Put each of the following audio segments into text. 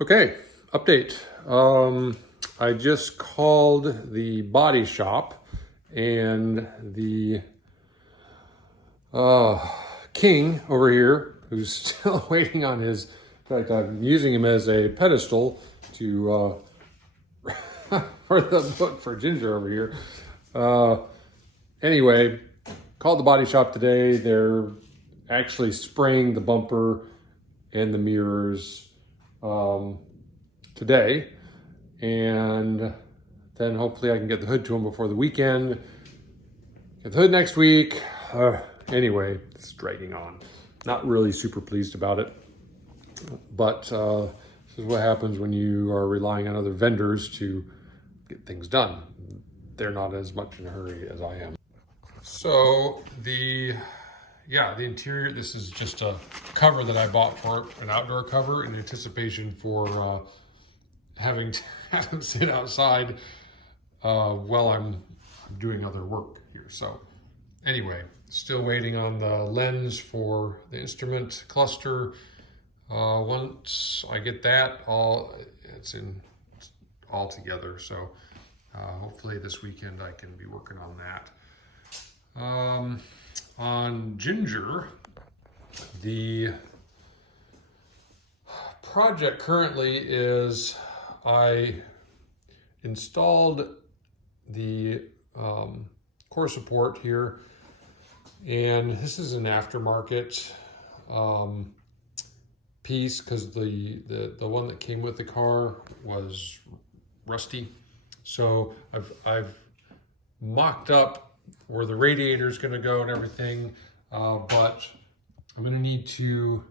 Okay, update. I just called the body shop, and the king over here, who's still waiting on his, in fact, I'm using him as a pedestal to for the book for Ginger over here. Anyway, called the body shop today. They're actually spraying the bumper and the mirrors today, and then hopefully I can get the hood to them before the weekend. Get the hood next week. Anyway, it's dragging on. Not really super pleased about it, but this is what happens when you are relying on other vendors to get things done. They're not as much in a hurry as I am. So the interior, this is just a cover that I bought for it, an outdoor cover in anticipation for having to sit outside while I'm doing other work here. So anyway, still waiting on the lens for the instrument cluster. Once I get that it's all together. So hopefully this weekend I can be working on that. On Ginger, the project currently is I installed the core support here, and this is an aftermarket piece because the one that came with the car was rusty. So I've mocked up where the radiator is going to go and everything, but I'm going to need to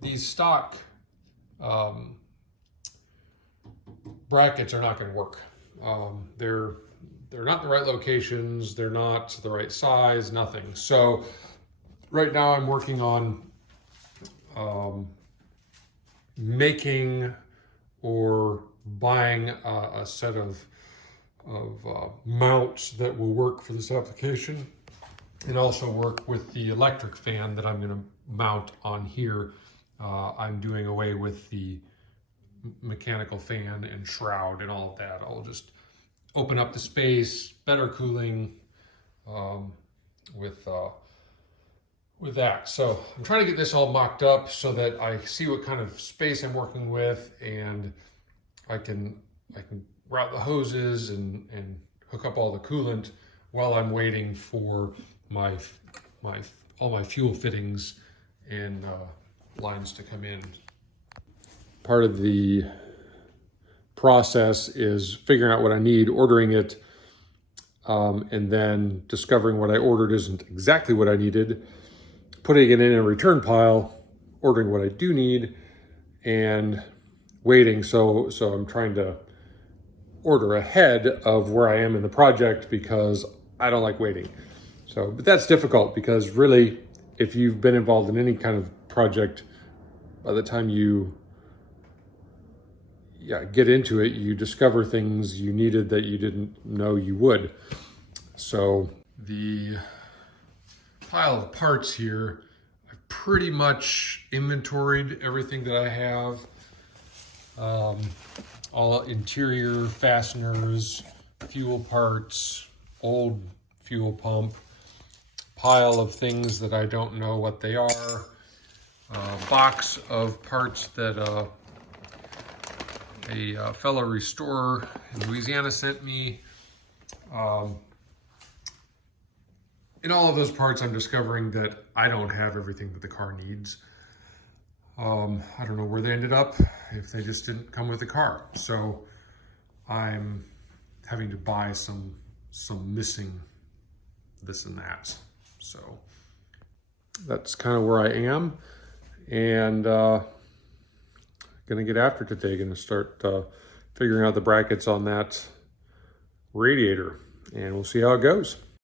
these stock brackets are not going to work. They're not the right locations, they're not the right size, nothing. So right now I'm working on making or buying a set of mounts that will work for this application, and also work with the electric fan that I'm going to mount on here. I'm doing away with the mechanical fan and shroud and all of that. I'll just open up the space, better cooling with that. So I'm trying to get this all mocked up so that I see what kind of space I'm working with, and I can route the hoses and hook up all the coolant while I'm waiting for all my fuel fittings and lines to come in. Part of the process is figuring out what I need, ordering it, and then discovering what I ordered isn't exactly what I needed, putting it in a return pile, ordering what I do need, and waiting. So I'm trying to order ahead of where I am in the project because I don't like waiting. So, but that's difficult because really, if you've been involved in any kind of project, by the time you get into it, you discover things you needed that you didn't know you would. So the pile of parts here, I've pretty much inventoried everything that I have. All interior fasteners, fuel parts, old fuel pump, pile of things that I don't know what they are, box of parts that a fellow restorer in Louisiana sent me. In all of those parts, I'm discovering that I don't have everything that the car needs. I don't know where they ended up, if they just didn't come with the car. So I'm having to buy some missing this and that. So that's kind of where I am, and gonna get after today. Gonna start figuring out the brackets on that radiator, and we'll see how it goes.